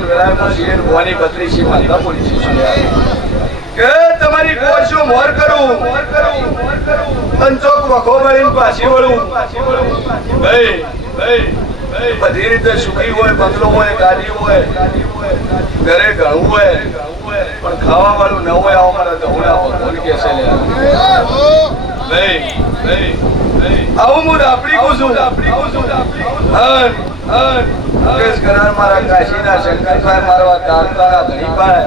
પણ વેળામાં શિયર હોવાની 32 માનતા પોલીસ કે તમારી કોશો મોર કરું પંચોક વખો વળીને પાછી વળું બધી રીતે સુખી હોય, બંગલો હોય, ગાડી હોય, ઘરે ઘણું હોય, પણ ખાવા વાળું ન હોય. આવો મારા ધોણા ભગવાન કે છે આવું હું આપડી કહું છું. કેસ કરાર મારા કાશીના શંકરભાઈ મારવા તારકાના ધણીભાઈ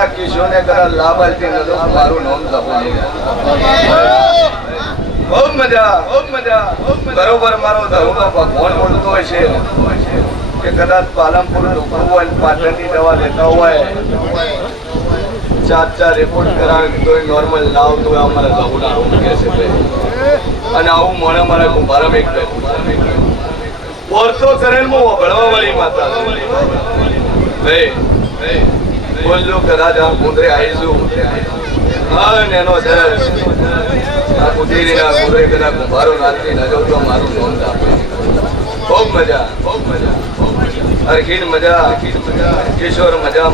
આ કિશોરને કરાર લાભ આલતી નતો મારું નામ ધપોલી ખૂબ મજા બરોબર. મારો ધર્મનો ભગવાન બોલતો હોય છે કે કદાચ પાલનપુર ઢોકળું હોય, પાટણની દવા લેતા હોય, 4 રિપોર્ટ કરાવે તો નોર્મલ લાવ તો અમારા ધોણા રૂમ કે છે અને આવું મને મારા કુંભારામ એક ઓરતો કરેલ હું ભણવા વાળી માતા બોલ્યો કદાચ આ કુંદરે આવીશું એનો આ કુદરીના કુદરે કદાચ કુંભારો નાખી ન જાઉં તો મારું નોંધ આપે. ખૂબ મજા અરખીન મજા કિશોર મજા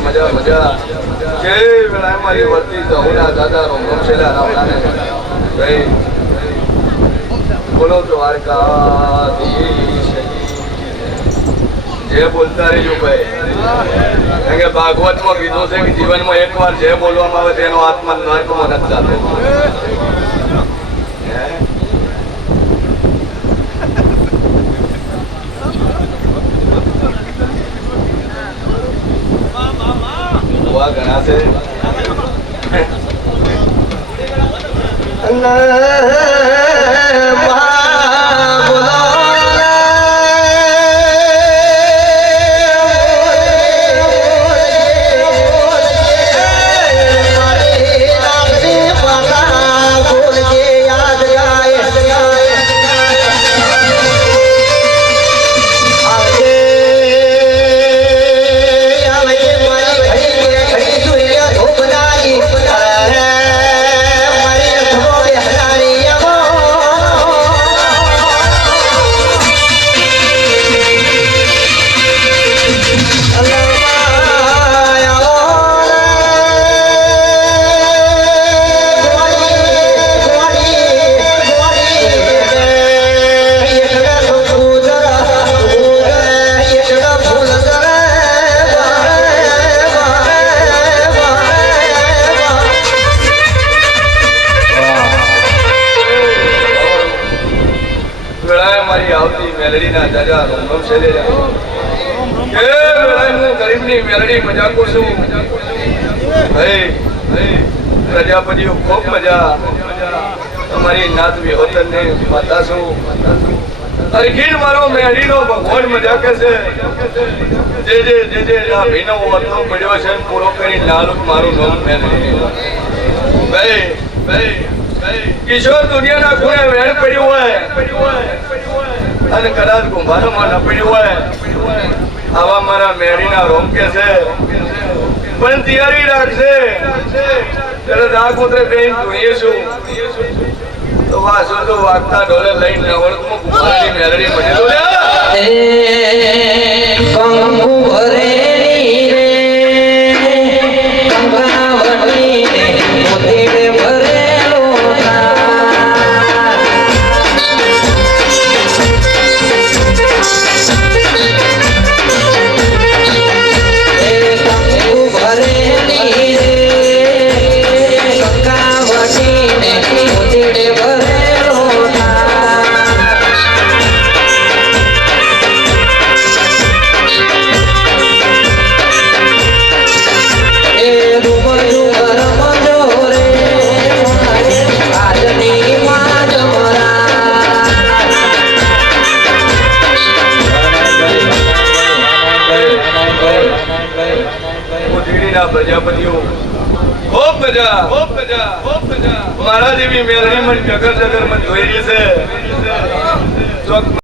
કે વેળા મારી વર્તી ધોણા દાદા રોમ છેલા રાવણાને ગઈ બોલો દ્વારકાધીશ જે બોલતા રહેજો ભાઈ. કારણ કે ભાગવતમાં કીધું છે કે જીવનમાં એકવાર જે બોલવામાં આવે તેનો આત્મા નર્કમાં નથી જતો. ઘણા છે મેલડીના દાદા રોમ છે ગરીબની મેલડી મજા કરું પ્રજાપતિઓ ખૂબ મજા. તમારી નાત વિહોતર ને માતા છું અરખીન મારો મેળીનો ભગવાન મજા કે છે જે આ ભીનો વર્તો પડ્યો છે પૂરો કરી લાલુ મારું નામ મેલડી. કિશોર દુનિયાના ખૂણે વેણ પડ્યું હોય અને કદાચ કુંભારોમાં ન પડ્યું હોય આવા મારા મેળીના રોમ કે છે પણ તૈયારી રાખશે ત્યારે આ કુતરે બેન જોઈએ છું તો વાસો તો વાગતા ઢોલે લઈને નવળકમાં કુંભારની મેળડી બની દો કંકુ ભરેલી રે કંકાવટી ને મોતીડે ભરેલો પ્રજાપતિઓ ખૂબ મજા મારા જેવી મેળવી મને જગર માં જોઈ રહી છે.